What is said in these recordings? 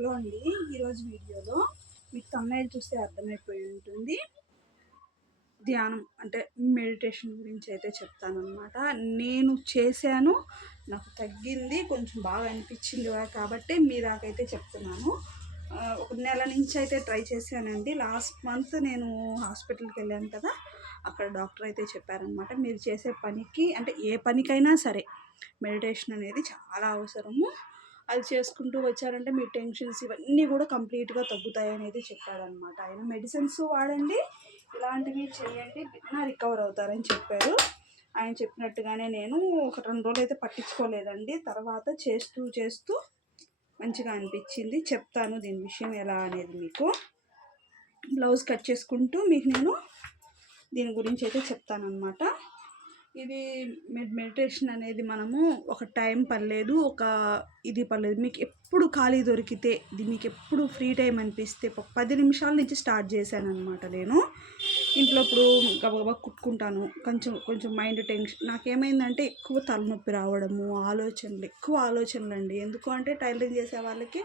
Hello అండి, ఈరోజు వీడియోలో మీకు తమ్ముళ్ళు చూస్తే అర్థమైపోయి ఉంటుంది. ధ్యానం అంటే మెడిటేషన్ గురించి అయితే చెప్తానన్నమాట. నేను చేశాను, నాకు తగ్గింది, కొంచెం బాగా అనిపించింది కాబట్టి మీరాకైతే చెప్తున్నాను. ఒక నెల నుంచి అయితే ట్రై చేశానండి. లాస్ట్ మంత్ నేను హాస్పిటల్కి వెళ్ళాను కదా, అక్కడ డాక్టర్ అయితే చెప్పారనమాట, మీరు చేసే పనికి అంటే ఏ పనికైనా సరే మెడిటేషన్ అనేది చాలా అవసరము. అది చేసుకుంటూ వచ్చారంటే మీ టెన్షన్స్ ఇవన్నీ కూడా కంప్లీట్గా తగ్గుతాయి అనేది చెప్పారనమాట. ఆయన మెడిసిన్స్ వాడండి, ఇలాంటివి చేయండి, రికవర్ అవుతారని చెప్పారు. ఆయన చెప్పినట్టుగానే నేను ఒక 2 రోజులు అయితే పట్టించుకోలేదండి. తర్వాత చేస్తూ చేస్తూ మంచిగా అనిపించింది. చెప్తాను దీని విషయం ఎలా అనేది. మీకు బ్లౌజ్ కట్ చేసుకుంటూ మీకు నేను దీని గురించి అయితే చెప్తానన్నమాట. ఇది మెడిటేషన్ అనేది మనము ఒక టైం పర్లేదు, ఒక ఇది పర్లేదు, మీకు ఎప్పుడు ఖాళీ దొరికితే, ఇది మీకు ఎప్పుడు ఫ్రీ టైం అనిపిస్తే 10 నిమిషాల నుంచి స్టార్ట్ చేశాను అనమాట. నేను ఇంట్లో ఇప్పుడు గబగబా కుట్టుకుంటాను, కొంచెం మైండ్ టెన్షన్, నాకేమైందంటే ఎక్కువ తలనొప్పి రావడము, ఎక్కువ ఆలోచనలు అండి. ఎందుకు అంటే టైలరింగ్ చేసే వాళ్ళకి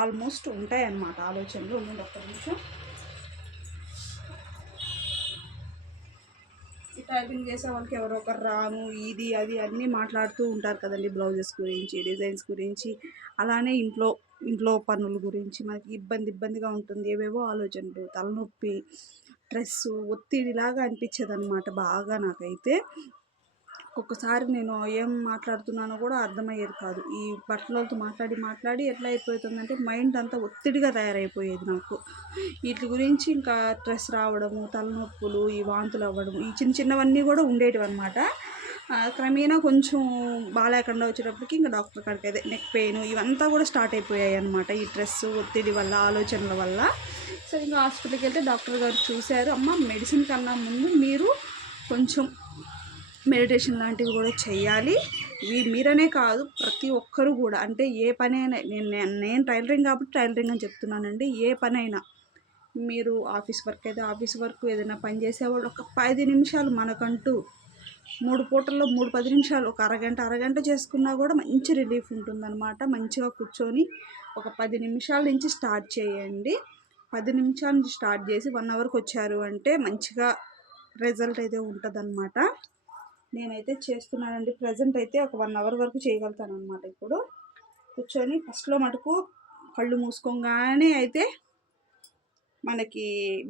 ఆల్మోస్ట్ ఉంటాయి అన్నమాట ఆలోచనలు. ఉండండి ఒక్క నిమిషం. ఈ టైపింగ్ చేసే వాళ్ళకి ఎవరో ఒకరు రాను, ఇది అది అన్నీ మాట్లాడుతూ ఉంటారు కదండి, బ్లౌజెస్ గురించి, డిజైన్స్ గురించి. అలానే ఇంట్లో పనుల గురించి మనకి ఇబ్బందిగా ఉంటుంది. ఏవేవో ఆలోచనలు, తలనొప్పి, స్ట్రెస్, ఒత్తిడిలాగా అనిపించేది అనమాట బాగా నాకైతే. ఒక్కొక్కసారి నేను ఏం మాట్లాడుతున్నానో కూడా అర్థమయ్యేది కాదు. ఈ బట్టలతో మాట్లాడి ఎట్లా అయిపోతుందంటే మైండ్ అంతా ఒత్తిడిగా తయారైపోయేది నాకు. వీటి గురించి ఇంకా స్ట్రెస్ రావడము, తలనొప్పులు, ఈ వాంతులు అవ్వడము, ఈ చిన్నవన్నీ కూడా ఉండేటివి అనమాట. క్రమేణా కొంచెం బాగాలేకుండా వచ్చేటప్పటికి ఇంకా డాక్టర్ కాడికి అయితే నెక్ పెయిన్ ఇవంతా కూడా స్టార్ట్ అయిపోయాయి అనమాట. ఈ స్ట్రెస్, ఒత్తిడి వల్ల, ఆలోచనల వల్ల. సో ఇంకా హాస్పిటల్కి వెళ్తే డాక్టర్ గారు చూశారు, అమ్మ మెడిసిన్ కన్నా ముందు మీరు కొంచెం మెడిటేషన్ లాంటివి కూడా చేయాలి. మీరనే కాదు, ప్రతి ఒక్కరు కూడా. అంటే ఏ పనైనా, నేను టైలరింగ్ కాబట్టి టైలరింగ్ అని చెప్తున్నానండి. ఏ పనైనా మీరు ఆఫీస్ వర్క్ అయితే ఆఫీస్ వర్క్, ఏదైనా పని చేసేవాళ్ళు ఒక 10 నిమిషాలు మనకంటూ 3 పూటల్లో 10 నిమిషాలు, ఒక అరగంట చేసుకున్నా కూడా మంచి రిలీఫ్ ఉంటుందన్నమాట. మంచిగా కూర్చొని ఒక 10 నిమిషాల నుంచి స్టార్ట్ చేయండి. 10 నిమిషాల నుంచి స్టార్ట్ చేసి 1 అవర్కి వచ్చారు అంటే మంచిగా రిజల్ట్ అయితే ఉంటుందన్నమాట. నేనైతే చేస్తున్నానండి. ప్రజెంట్ అయితే ఒక 1 అవర్ వరకు చేయగలుగుతాను అనమాట. ఇప్పుడు కూర్చొని ఫస్ట్లో మటుకు కళ్ళు మూసుకోగానే అయితే మనకి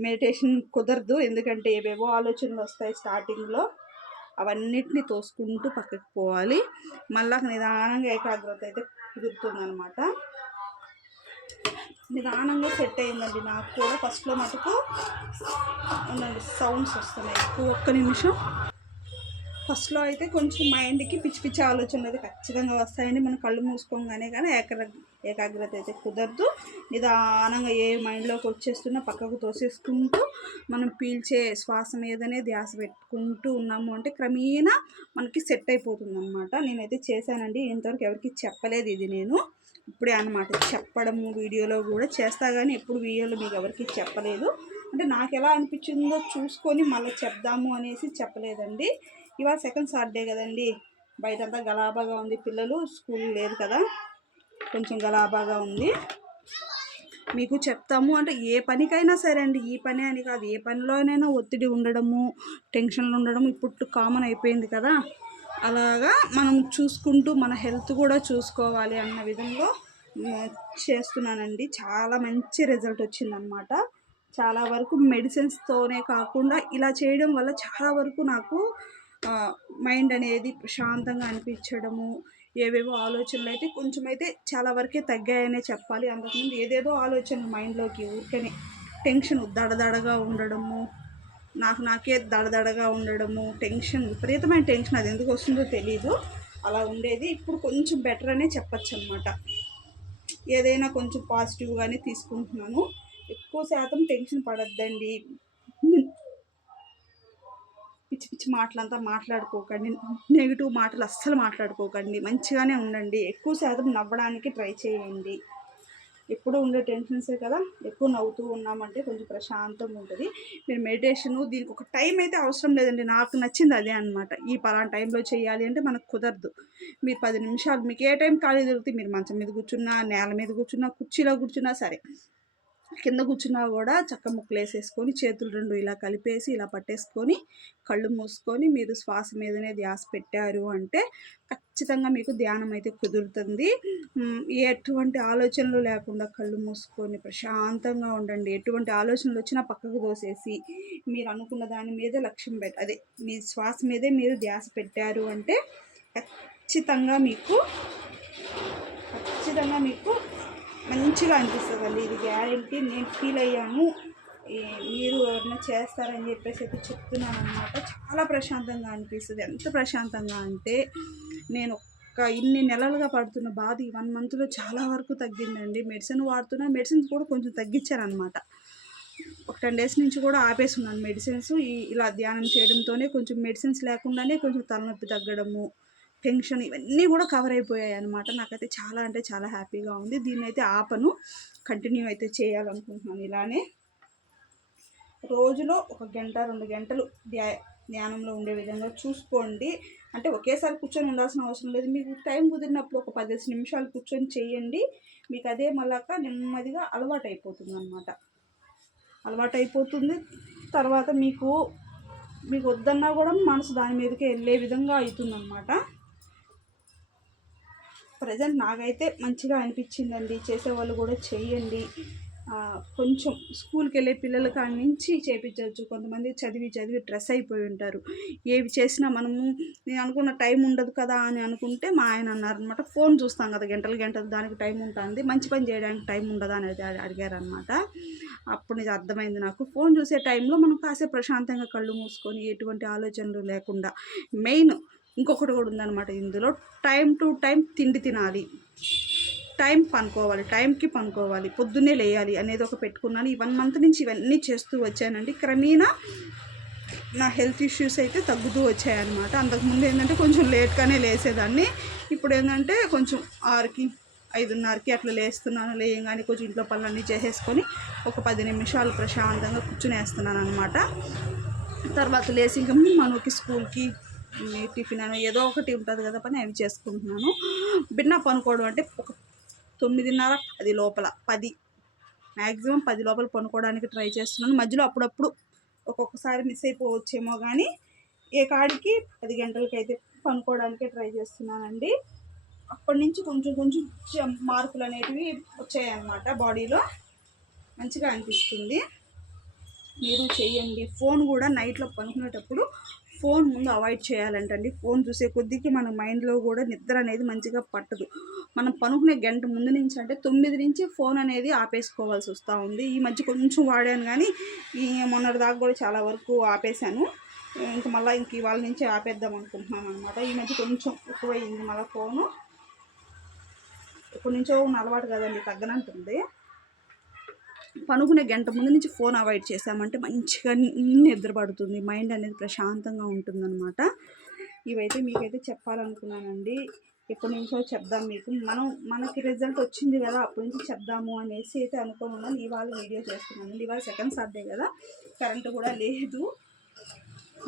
మెడిటేషన్ కుదరదు. ఎందుకంటే ఏవేవో ఆలోచనలు వస్తాయి స్టార్టింగ్లో, అవన్నిటిని తోసుకుంటూ పక్కకి పోవాలి. మళ్ళా నిదానంగా ఏకాగ్రత అయితే కుదురుతుందనమాట. నిదానంగా సెట్ అయిందండి నాకు కూడా. ఫస్ట్లో మటుకు సౌండ్స్ వస్తున్నాయి ఎక్కువ. ఒక్క నిమిషం. ఫస్ట్లో అయితే కొంచెం మైండ్కి పిచ్చి ఆలోచనలు అయితే ఖచ్చితంగా వస్తాయండి. మనం కళ్ళు మూసుకోగానే కానీ ఏకాగ్రత అయితే కుదరదు. నిదానంగా ఏ మైండ్లోకి వచ్చేస్తున్నా పక్కకు తోసేసుకుంటూ మనం పీల్చే శ్వాస మీదనే ధ్యాస పెట్టుకుంటూ ఉన్నాము అంటే క్రమేణా మనకి సెట్ అయిపోతుంది అనమాట. నేనైతే చేశానండి. ఇంతవరకు ఎవరికి చెప్పలేదు ఇది. నేను ఇప్పుడే అనమాట చెప్పడము. వీడియోలో కూడా చేస్తా కానీ ఎప్పుడు వీడియోలో మీకు ఎవరికి చెప్పలేదు. అంటే నాకు ఎలా అనిపించిందో చూసుకొని మళ్ళీ చెప్దాము అనేసి చెప్పలేదండి. ఇవాళ సెకండ్ సాటర్డే కదండి, బయటంతా గలాబాగా ఉంది. పిల్లలు స్కూల్ లేదు కదా, కొంచెం గలాబాగా ఉంది. మీకు చెప్తాము అంటే ఏ పనికైనా సరే అండి, ఈ పని అని కాదు, ఏ పనిలోనైనా ఒత్తిడి ఉండడము, టెన్షన్లు ఉండడము ఇప్పుడు కామన్ అయిపోయింది కదా. అలాగా మనం చూసుకుంటూ మన హెల్త్ కూడా చూసుకోవాలి అన్న విధంగా చేస్తున్నానండి. చాలా మంచి రిజల్ట్ వచ్చిందనమాట. చాలా వరకు మెడిసిన్స్తోనే కాకుండా ఇలా చేయడం వల్ల చాలా వరకు నాకు మైండ్ అనేది ప్రశాంతంగా అనిపించడము, ఏవేవో ఆలోచనలు అయితే కొంచెం అయితే చాలా వరకే తగ్గాయనే చెప్పాలి. అంతకుముందు ఏదేదో ఆలోచనలు మైండ్లోకి ఊరికనే టెన్షన్ దడదడగా ఉండడము, నాకే దడదడగా ఉండడము, విపరీతమైన టెన్షన్, అది ఎందుకు వస్తుందో తెలీదు, అలా ఉండేది. ఇప్పుడు కొంచెం బెటర్ అనే చెప్పచ్చు అనమాట. ఏదైనా కొంచెం పాజిటివ్గానే తీసుకుంటున్నాను. ఎక్కువ శాతం టెన్షన్ పడద్దండి. పిచ్చి మాటలంతా మాట్లాడుకోకండి, నెగిటివ్ మాటలు అస్సలు మాట్లాడుకోకండి. మంచిగానే ఉండండి. ఎక్కువ శాతం నవ్వడానికి ట్రై చేయండి. ఎప్పుడు ఉండే టెన్షన్సే కదా, ఎక్కువ నవ్వుతూ ఉన్నామంటే కొంచెం ప్రశాంతంగా ఉంటుంది. మీరు మెడిటేషను దీనికి ఒక టైం అయితే అవసరం లేదండి. నాకు నచ్చింది అదే అనమాట. ఈ పలానా టైంలో చేయాలి అంటే మనకు కుదరదు. మీరు 10 నిమిషాలు మీకు ఏ టైం ఖాళీ దొరికితే మీరు మంచం మీద కూర్చున్నా, నేల మీద కూర్చున్నా, కుర్చీలో కూర్చున్నా సరే, కింద కూర్చున్నా కూడా చక్క ముక్కలేసేసుకొని చేతులు 2 ఇలా కలిపేసి ఇలా పట్టేసుకొని కళ్ళు మూసుకొని మీరు శ్వాస మీదనే ధ్యాస పెట్టారు అంటే ఖచ్చితంగా మీకు ధ్యానం అయితే కుదురుతుంది. ఎటువంటి ఆలోచనలు లేకుండా కళ్ళు మూసుకొని ప్రశాంతంగా ఉండండి. ఎటువంటి ఆలోచనలు వచ్చినా పక్కకు దోసేసి మీరు అనుకున్న దాని మీదే లక్ష్యం అదే మీ శ్వాస మీదే మీరు ధ్యాస పెట్టారు అంటే ఖచ్చితంగా మీకు మంచిగా అనిపిస్తుందండి. ఇది గ్యారెంటీ, నేను ఫీల్ అయ్యాను. మీరు ఎవరైనా చేస్తారని చెప్పేసి అయితే చెప్తున్నాను అనమాట. చాలా ప్రశాంతంగా అనిపిస్తుంది. ఎంత ప్రశాంతంగా అంటే నేను ఇన్ని నెలలుగా పడుతున్న బాధ ఈ 1 మంత్లో చాలా వరకు తగ్గిందండి. మెడిసిన్ వాడుతున్నా, మెడిసిన్స్ కూడా కొంచెం తగ్గించారనమాట. ఒక 10 డేస్ నుంచి కూడా ఆపేస్తున్నాను మెడిసిన్స్. ఇలా ధ్యానం చేయడంతోనే కొంచెం మెడిసిన్స్ లేకుండానే కొంచెం తలనొప్పి తగ్గడము, టెన్షన్ ఇవన్నీ కూడా కవర్ అయిపోయాయి అనమాట. నాకైతే చాలా అంటే చాలా హ్యాపీగా ఉంది. దీన్నైతే ఆపను, కంటిన్యూ అయితే చేయాలనుకుంటున్నాను. ఇలానే రోజులో 1 గంట 2 గంటలు ధ్యానంలో ఉండే విధంగా చూసుకోండి. అంటే ఒకేసారి కూర్చొని ఉండాల్సిన అవసరం లేదు. మీకు టైం కుదిరినప్పుడు ఒక 10 నిమిషాలు కూర్చొని చేయండి. మీకు అదే మళ్ళాక నెమ్మదిగా అలవాటు అయిపోతుంది అనమాట. తర్వాత మీకు వద్దన్నా కూడా మనసు దాని మీదకి వెళ్ళే విధంగా అవుతుందన్నమాట. ప్రజెంట్ నాకైతే మంచిగా అనిపించిందండి. చేసేవాళ్ళు కూడా చెయ్యండి. కొంచెం స్కూల్కి వెళ్ళే పిల్లల కాడి నుంచి చేయించవచ్చు. కొంతమంది చదివి స్ట్రెస్ అయిపోయి ఉంటారు. ఏవి చేసినా నేను అనుకున్న టైం ఉండదు కదా అని అనుకుంటే మా ఆయన అన్నారనమాట, ఫోన్ చూస్తాం కదా గంటలు దానికి టైం ఉంటుంది, మంచి పని చేయడానికి టైం ఉండదా అనేది అడిగారనమాట. అప్పుడు ఇది అర్థమైంది నాకు. ఫోన్ చూసే టైంలో మనం కాసేపు ప్రశాంతంగా కళ్ళు మూసుకొని ఎటువంటి ఆలోచనలు లేకుండా, మెయిన్ ఇంకొకటి కూడా ఉందన్నమాట ఇందులో, టైం టు టైం తిండి తినాలి, టైం పనుకోవాలి, టైంకి పనుకోవాలి, పొద్దున్నే లేయాలి అనేది ఒక పెట్టుకున్నాను. ఈ 1 మంత్ నుంచి ఇవన్నీ చేస్తూ వచ్చానండి. క్రమేణా నా హెల్త్ ఇష్యూస్ అయితే తగ్గుతూ వచ్చాయన్నమాట. అంతకుముందు ఏంటంటే కొంచెం లేట్గానే లేసేదాన్ని. ఇప్పుడు ఏంటంటే కొంచెం 6కి 5:30కి అట్లా లేస్తున్నాను. లేయంగానే కొంచెం ఇంట్లో పనులన్నీ చేసేసుకొని ఒక 10 నిమిషాలు ప్రశాంతంగా కూర్చునేస్తున్నాను అనమాట. తర్వాత లేసి ఇంకా మనకి స్కూల్కి టిఫిన్ అని ఏదో ఒకటి ఉంటుంది కదా పని, అవి చేసుకుంటున్నాను. బిన్న పనుకోవడం అంటే ఒక 9:30 10 లోపల, 10 మ్యాక్సిమం 10 లోపల పనుకోవడానికి ట్రై చేస్తున్నాను. మధ్యలో అప్పుడప్పుడు ఒక్కొక్కసారి మిస్ అయిపోవచ్చేమో కానీ ఏ కాడికి 10 గంటలకైతే పనుకోవడానికే ట్రై చేస్తున్నానండి. అప్పటి నుంచి కొంచెం మార్పులు అనేటివి వచ్చాయన్నమాట. బాడీలో మంచిగా అనిపిస్తుంది. మీరు చేయండి. ఫోన్ కూడా నైట్లో పనుకునేటప్పుడు ఫోన్ ముందు అవాయిడ్ చేయాలంటండి. ఫోన్ చూసే కొద్దికి మన మైండ్లో కూడా నిద్ర అనేది మంచిగా పట్టదు. మనం పనుకునే గంట ముందు నుంచి అంటే 9 నుంచి ఫోన్ అనేది ఆపేసుకోవాల్సి వస్తూ ఉంది. ఈ మధ్య కొంచెం వాడాను కానీ మొన్నటి దాకా కూడా చాలా వరకు ఆపేశాను. మళ్ళీ ఇవాళ నుంచి ఆపేద్దాం అనుకుంటున్నాను అనమాట. ఈ మధ్య కొంచెం ఎక్కువైంది మళ్ళీ ఫోను. ఎప్పటి నుంచో ఉన్న అలవాటు కదండి, తగ్గనంటుంది. పనుకునే గంట ముందు నుంచి ఫోన్ అవాయిడ్ చేసామంటే మంచిగా నిద్ర పడుతుంది, మైండ్ అనేది ప్రశాంతంగా ఉంటుందన్నమాట. ఇవైతే మీకైతే చెప్పాలనుకున్నానండి. ఎప్పటి నుంచో చెప్దాం మీకు, మనకి రిజల్ట్ వచ్చింది కదా అప్పటి నుంచి చెప్దాము అనేసి అయితే అనుకున్నాను. ఇవాళ వీడియో చేస్తున్నాను. ఇవాళ సెకండ్ సాటర్డే కదా, కరెంటు కూడా లేదు.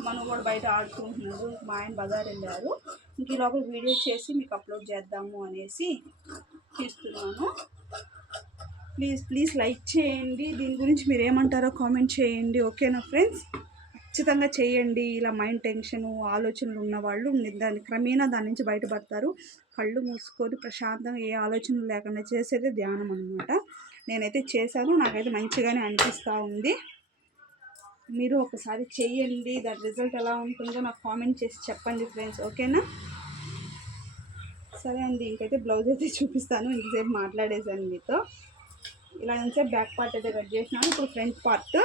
మనం కూడా బయట ఆడుకుంటున్నారు. మా ఆయన బజార్ వెళ్ళారు. ఇంక ఈలోపు వీడియో చేసి మీకు అప్లోడ్ చేద్దాము అనేసి తీస్తున్నాను. ప్లీజ్ లైక్ చేయండి. దీని గురించి మీరు ఏమంటారో కామెంట్ చేయండి. ఓకేనా ఫ్రెండ్స్? ఖచ్చితంగా చేయండి. ఇలా మైండ్ టెన్షను ఆలోచనలు ఉన్నవాళ్ళు క్రమేణా దాని నుంచి బయటపడతారు. కళ్ళు మూసుకొని ప్రశాంతంగా ఏ ఆలోచనలు లేకుండా చేసేదే ధ్యానం అనమాట. నేనైతే చేశాను, నాకైతే మంచిగానే అనిపిస్తూ ఉంది. మీరు ఒకసారి చేయండి. దాని రిజల్ట్ ఎలా ఉంటుందో నాకు కామెంట్ చేసి చెప్పండి ఫ్రెండ్స్. ఓకేనా? సరే అండి, ఇంకైతే బ్లౌజ్ అయితే చూపిస్తాను. ఇంతసేపు మాట్లాడేసాను మీతో. ఇలా నుంచి బ్యాక్ పార్ట్ అయితే కట్ చేసినాను. ఇప్పుడు ఫ్రంట్ పార్ట్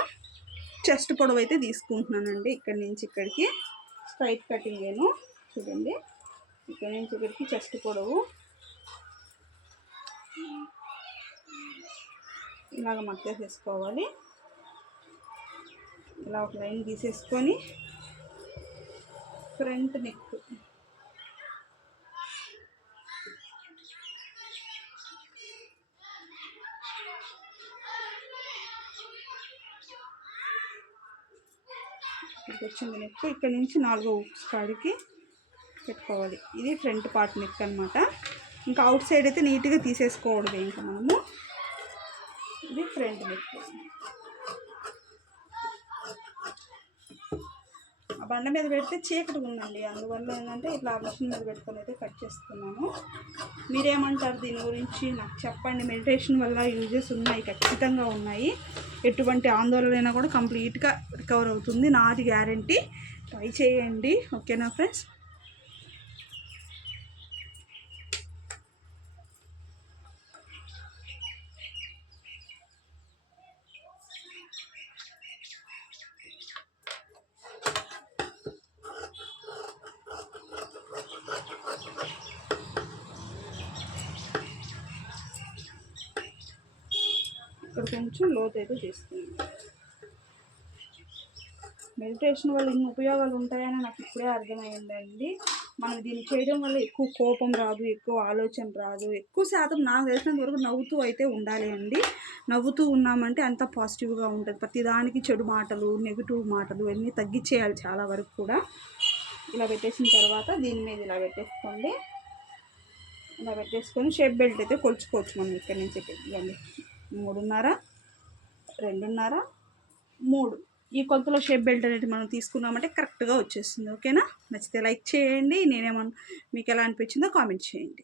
చెస్ట్ పొడవు అయితే తీసుకుంటున్నానండి. ఇక్కడి నుంచి ఇక్కడికి స్ట్రైట్ కటింగ్ చూడండి. ఇక్కడి నుంచి ఇక్కడికి చెస్ట్ పొడవు ఇలాగ మట్టేసేసుకోవాలి. ఇలా ఒక లైన్ తీసేసుకొని ఫ్రంట్ నెక్ ఇక్కడికి వచ్చింది నెక్. ఇక్కడ నుంచి 4 హుక్స్ కాడికి పెట్టుకోవాలి. ఇది ఫ్రంట్ పార్ట్ నెక్ అనమాట. ఇంకా అవుట్ సైడ్ అయితే నీట్గా తీసేసుకోవడమే ఇంకా మనము. ఇది ఫ్రంట్ నెక్. ఆ బండ మీద పెడితే చీకటి ఉందండి, అందువల్ల ఏంటంటే ఇట్లా మిషన్ మీద పెట్టుకొని అయితే కట్ చేస్తున్నాను. మీరేమంటారు దీని గురించి నాకు చెప్పండి. మెడిటేషన్ వల్ల యూజెస్ ఉన్నాయి, ఖచ్చితంగా ఉన్నాయి. ఎటువంటి ఆందోళన అయినా కూడా కంప్లీట్గా రికవర్ అవుతుంది, నాది గ్యారంటీ. ట్రై చేయండి, ఓకేనా ఫ్రెండ్స్. ఇక్కడ కొంచెం లోతు అయితే తీసుకున్నాను. మెడిటేషన్ వల్ల ఇన్ని ఉపయోగాలు ఉంటాయని నాకు ఇప్పుడే అర్థమైందండి. మనం దీన్ని చేయడం వల్ల ఎక్కువ కోపం రాదు, ఎక్కువ ఆలోచన రాదు. ఎక్కువ శాతం నాకు తెలిసినంత వరకు నవ్వుతూ అయితే ఉండాలి అండి. నవ్వుతూ ఉన్నామంటే అంత పాజిటివ్గా ఉంటుంది. ప్రతిదానికి చెడు మాటలు, నెగిటివ్ మాటలు అన్నీ తగ్గించేయాలి చాలా వరకు కూడా. ఇలా పెట్టేసిన తర్వాత దీని మీద ఇలా పెట్టేసుకోండి. ఇలా పెట్టేసుకొని షేప్ బెల్ట్ అయితే కొలుచుకోవచ్చు మనం. ఇక్కడ నుంచి ఇవ్వండి 3.5, 2.5, 3 ఈ కొలతలో షేప్ బెల్ట్ అనేది మనం తీసుకున్నామంటే కరెక్ట్గా వచ్చేస్తుంది, ఓకేనా. నచ్చితే లైక్ చేయండి. మీకు ఎలా అనిపించిందో కామెంట్ చేయండి.